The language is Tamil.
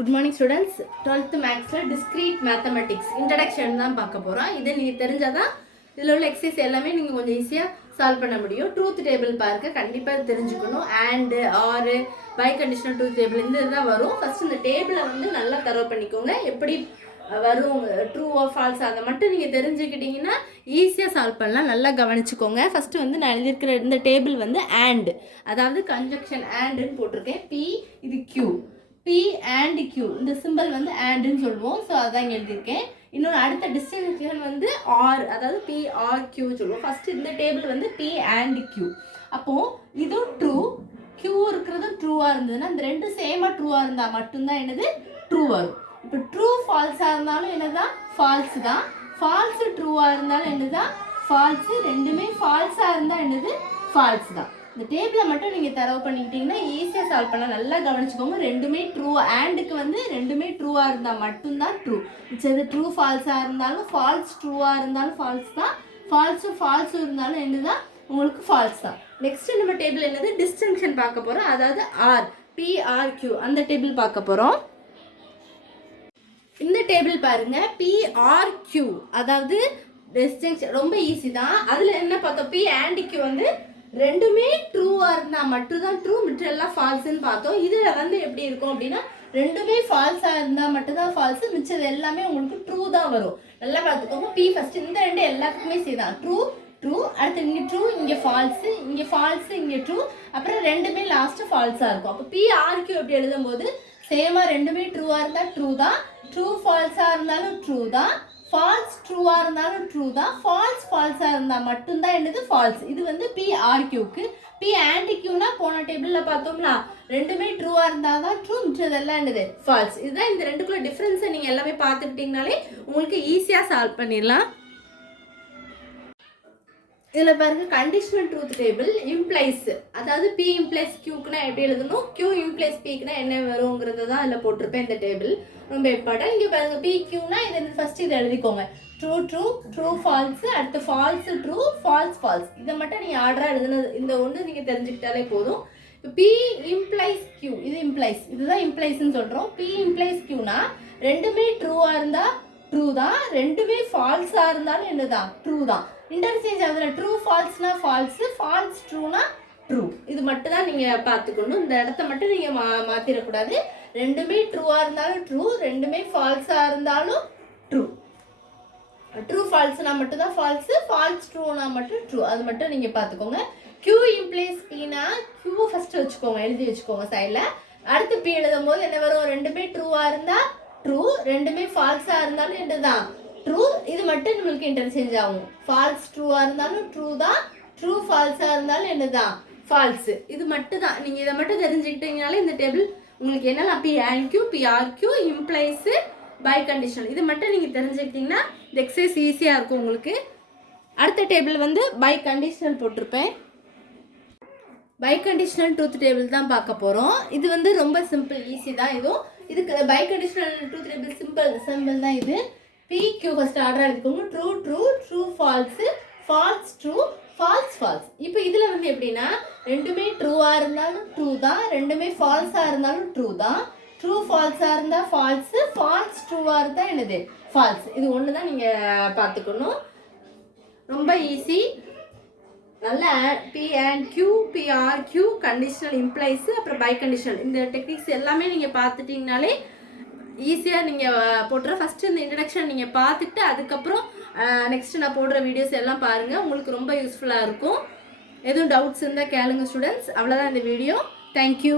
Good morning students. 12th மேக்ஸில் டிஸ்க்ரீட் மேத்தமெட்டிக்ஸ் இன்ட்ரடக்ஷன் தான் பார்க்க போகிறோம். இதை நீங்கள் தெரிஞ்சால் தான் இதில் உள்ள எக்ஸசைஸ் எல்லாமே நீங்கள் கொஞ்சம் ஈஸியாக சால்வ் பண்ண முடியும். ட்ரூத் டேபிள் பாருங்க, கண்டிப்பாக தெரிஞ்சுக்கணும். அண்டு ஆறு பை கண்டிஷனல் ட்ரூத் டேபிள் இந்த இதுதான் வரும். ஃபஸ்ட் இந்த டேபிளை வந்து நல்லா தரவு பண்ணிக்கோங்க. எப்படி வரும், ட்ரூ ஆர் ஃபால்ஸ், அதை மட்டும் நீங்கள் தெரிஞ்சுக்கிட்டிங்கன்னா ஈஸியாக சால்வ் பண்ணலாம். நல்லா கவனிச்சுக்கோங்க. ஃபஸ்ட்டு வந்து நான் எழுதியிருக்கிற இந்த டேபிள் வந்து அண்ட், அதாவது கன்ஜக்ஷன் ஆண்டுன்னு போட்டிருக்கேன். பி இது கியூ, பி அண்ட் கியூ, இந்த சிம்பிள் வந்து ஆண்டுன்னு சொல்லுவோம். ஸோ அதான் இங்கே எழுதியிருக்கேன். இன்னொரு அடுத்த டிஸ்டிங்ஷன் வந்து ஆர், அதாவது பி ஆர் கியூ சொல்லுவோம். ஃபஸ்ட்டு இந்த டேபிள் வந்து பி அண்ட் கியூ. அப்போது இதுவும் ட்ரூ, கியூ இருக்கிறதும் ட்ரூவாக இருந்ததுன்னா இந்த ரெண்டு சேமாக ட்ரூவாக இருந்தால் மட்டும்தான் என்னது ட்ரூ வரும். இப்போ ட்ரூ ஃபால்ஸாக இருந்தாலும் என்னதான் ஃபால்ஸ் தான், ஃபால்ஸு ட்ரூவாக இருந்தாலும் என்னதான் ஃபால்ஸு, ரெண்டுமே ஃபால்ஸாக இருந்தால் என்னது ஃபால்ஸ் தான். இந்த டேபிளை மட்டும் நீங்கள் தரவு பண்ணிக்கிட்டீங்கன்னா ஈஸியாக சால்வ் பண்ணலாம். நல்லா கவனிச்சுக்கோங்க. ரெண்டுமே ட்ரூ, ஆண்டுக்கு வந்து ரெண்டுமே ட்ரூவாக இருந்தால் மட்டும்தான் ட்ரூ. சரி, ட்ரூ ஃபால்ஸாக இருந்தாலும் ஃபால்ஸ், ட்ரூவாக இருந்தாலும் ஃபால்ஸ் தான், ஃபால்ஸு இருந்தாலும் என்னதான் உங்களுக்கு ஃபால்ஸ் தான். நெக்ஸ்ட் நம்ம டேபிள் என்னது டிஸ்டிங்ஷன் பார்க்க போகிறோம். அதாவது ஆர், பிஆர்கியூ அந்த டேபிள் பார்க்க போகிறோம். இந்த டேபிள் பாருங்க, பிஆர்கியூ அதாவது டிஸ்டிங்ஷன் ரொம்ப ஈஸி தான். அதில் என்ன பார்த்தோம், பி அண்ட் கியூ வந்து ரெண்டுமே ட்ரூவாக இருந்தால் மட்டும்தான் ட்ரூ, மிச்செல்லாம் ஃபால்ஸுன்னு பார்த்தோம். இதில் வந்து எப்படி இருக்கும் அப்படின்னா ரெண்டுமே ஃபால்ஸாக இருந்தால் மட்டும்தான் ஃபால்ஸு, மிச்சது எல்லாமே உங்களுக்கு ட்ரூ தான் வரும். நல்லா பார்த்துக்கோங்க. பி ஃபஸ்ட்டு இந்த ரெண்டு எல்லாத்துக்குமே செய்தான் ட்ரூ ட்ரூ, அடுத்து இங்கே ட்ரூ, இங்கே ஃபால்ஸு, இங்கே ஃபால்ஸு, இங்கே ட்ரூ, அப்புறம் ரெண்டுமே லாஸ்ட்டு ஃபால்ஸாக இருக்கும். அப்போ பிஆர்கியூ எப்படி எழுதும்போது சேமாக ரெண்டுமே ட்ரூவாக இருந்தால் ட்ரூ தான், ட்ரூ ஃபால்ஸாக இருந்தாலும் ட்ரூ தான், ஃபால்ஸ் ட்ரூவாக இருந்தாலும் ட்ரூ தான், ஃபால்ஸாக இருந்தால் மட்டும்தான் என்னது ஃபால்ஸ். இது வந்து பிஆர்கியூக்கு. பி அண்ட் கியூனா போன டேபிளில் பார்த்தோம்னா ரெண்டுமே ட்ரூவாக இருந்தால் தான் ட்ரூ, மிச்சதெல்லாம் என்னது ஃபால்ஸ். இதுதான் இந்த ரெண்டுக்குள்ள டிஃப்ரென்ஸை நீங்கள் எல்லாமே பார்த்துக்கிட்டிங்கனாலே உங்களுக்கு ஈஸியாக சால்வ் பண்ணிடலாம். இதில் பாருங்க, கண்டிஷனல் ட்ரூத் டேபிள் இம்ப்ளைஸ், அதாவது பி இம்ப்ளைஸ் கியூக்குனா எப்படி எழுதணும், கியூ இம்ப்ளைஸ் பிக்குனா என்ன வருங்கிறது தான் இதில் போட்டிருப்பேன். இந்த டேபிள் ரொம்ப இம்பார்ட்டன்ட். இங்கே பாருங்க, பி கியூனா இது ஃபர்ஸ்ட் இதை எழுதிக்கோங்க. ட்ரூ ட்ரூ, ட்ரூ ஃபால்ஸு, அடுத்து ஃபால்ஸு ட்ரூ, ஃபால்ஸ். இதை மட்டும் நீங்கள் ஆர்டராக எழுதுனது இந்த ஒன்று நீங்கள் தெரிஞ்சுக்கிட்டாலே போதும். இப்போ பி இம்ப்ளைஸ் கியூ, இது இம்ப்ளைஸ், இதுதான் இம்ப்ளைஸ்ன்னு சொல்கிறோம். பி இம்ப்ளைஸ் கியூனா ரெண்டுமே ட்ரூவாக இருந்தால் ட்ரூ தான், ரெண்டுமே ஃபால்ஸாக இருந்தாலும் என்னதான் ட்ரூ தான். இன்டர்சேஞ்ச் ஆகுதுல, ட்ரூ ஃபால்ஸ்னா ஃபால்ஸு, ஃபால்ஸ் ட்ரூனா ட்ரூ. இது மட்டும் தான் நீங்கள் பார்த்துக்கணும். இந்த இடத்த மட்டும் நீங்கள் மாற்றிடக்கூடாது. ரெண்டுமே ட்ரூவாக இருந்தாலும் ட்ரூ, ரெண்டுமே ஃபால்ஸாக இருந்தாலும் ட்ரூ. ட்ரூ ஃபால்ஸ்னா மட்டும் தான் ஃபால்ஸு, ஃபால்ஸ் ட்ரூனா மட்டும் ட்ரூ. அது மட்டும் நீங்கள் பார்த்துக்கோங்க. கியூ இம்ப்ளைஸ் பினா கியூ ஃபஸ்ட்டு வச்சுக்கோங்க, எழுதி வச்சுக்கோங்க சைடில். அடுத்து பி எழுதும் போது என்ன வரும், ரெண்டுமே ட்ரூவாக இருந்தால் ட்ரூ, ரெண்டுமே ஃபால்ஸாக இருந்தாலும் என்னதான் ட்ரூ. இது மட்டும் நம்மளுக்கு இன்டர்சேஞ்ச் ஆகும். ஃபால்ஸ் ட்ரூவாக இருந்தாலும் ட்ரூ தான், ட்ரூ ஃபால்ஸாக இருந்தாலும் என்னதான் ஃபால்ஸு. இது மட்டும் தான். நீங்கள் இதை மட்டும் தெரிஞ்சுக்கிட்டீங்கனாலே இந்த டேபிள் உங்களுக்கு என்னெல்லாம் P and Q, P or Q, implies, biconditional, இது மட்டும் நீங்கள் தெரிஞ்சுக்கிட்டிங்கன்னா இந்த எக்ஸசைஸ் ஈஸியாக இருக்கும் உங்களுக்கு. அடுத்த டேபிள் வந்து பை கண்டிஷனல் போட்டிருப்பேன். பை கண்டிஷனல் ட்ரூத் டேபிள் தான் பார்க்க போகிறோம். இது வந்து ரொம்ப சிம்பிள், ஈஸி தான். இதுவும் இதுக்கு biconditional truth table simple தான். இது PQ ஃபர்ஸ்ட் ஆர்டர் எடுத்துக்கோங்க. True true, true false, false true, false. இப்போ இதில் வந்து எப்படின்னா ரெண்டுமே ட்ரூவாக இருந்தாலும் ட்ரூ தான், ரெண்டுமே ஃபால்ஸாக இருந்தாலும் ட்ரூ தான், ட்ரூ ஃபால்ஸாக இருந்தால் ஃபால்ஸு, ஃபால்ஸ் ட்ரூவாக இருந்தால் என்னது ஃபால்ஸ். இது ஒன்று தான் நீங்கள் பார்த்துக்கணும். ரொம்ப ஈஸி. நல்ல P and Q, P or Q, conditional implies, அப்புறம் பை கண்டிஷனல், இந்த டெக்னிக்ஸ் எல்லாமே நீங்கள் பார்த்துட்டிங்கனாலே ஈஸியாக நீங்கள் போட்டுற. ஃபஸ்ட்டு இந்த இன்ட்ரடக்ஷன் நீங்கள் பார்த்துட்டு அதுக்கப்புறம் நெக்ஸ்ட்டு நான் போடுற வீடியோஸ் எல்லாம் பாருங்கள். உங்களுக்கு ரொம்ப யூஸ்ஃபுல்லாக இருக்கும். எதுவும் டவுட்ஸ் இருந்தால் கேளுங்க ஸ்டூடெண்ட்ஸ். அவ்வளோதான் இந்த வீடியோ. தேங்க்யூ.